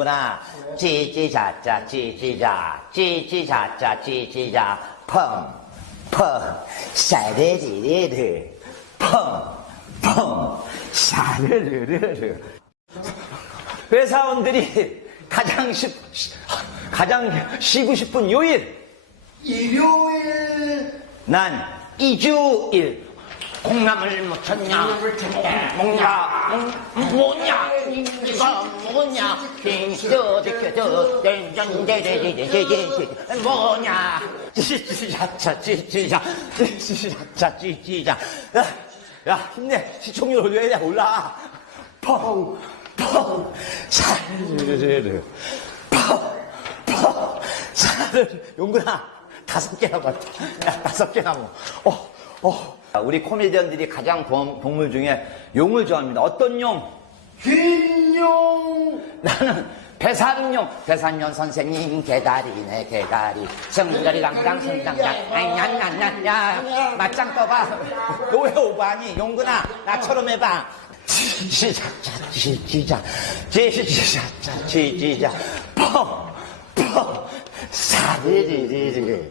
용구나 찌찌자자 찌찌자 찌찌자자 찌찌자 펑펑 샤르르르르 펑펑 샤르르르르 회사원들이 가장 쉽 가장 쉬고 싶은 요일 일요일 난 이주일 콩나물 묻혔냐 뭔가 음, 뭐냐 뭐냐 띵저저저 땡전데데데데데데 뭐냐 찌찌자자 찌찌자 찌찌자자 찌찌자 야, 야 힘내 시청률 올려야 돼 올라 펑펑 샤르르르 펑펑 샤르르 용근아 다섯 개나 봤다 야 다섯 개나 뭐어 어. 우리 코미디언들이 가장 동- 동물 중에 용을 좋아합니다 어떤 용? 흰용. 나는 배산용 배산용 선생님 개다리네 개다리. 성다리 강강 성당장 아냐냐냐냐 맞짱 떠봐. 너 왜 오바니 용근아 나처럼 해봐. 시작 시작 시작. 시작 펑펑. 사리리리리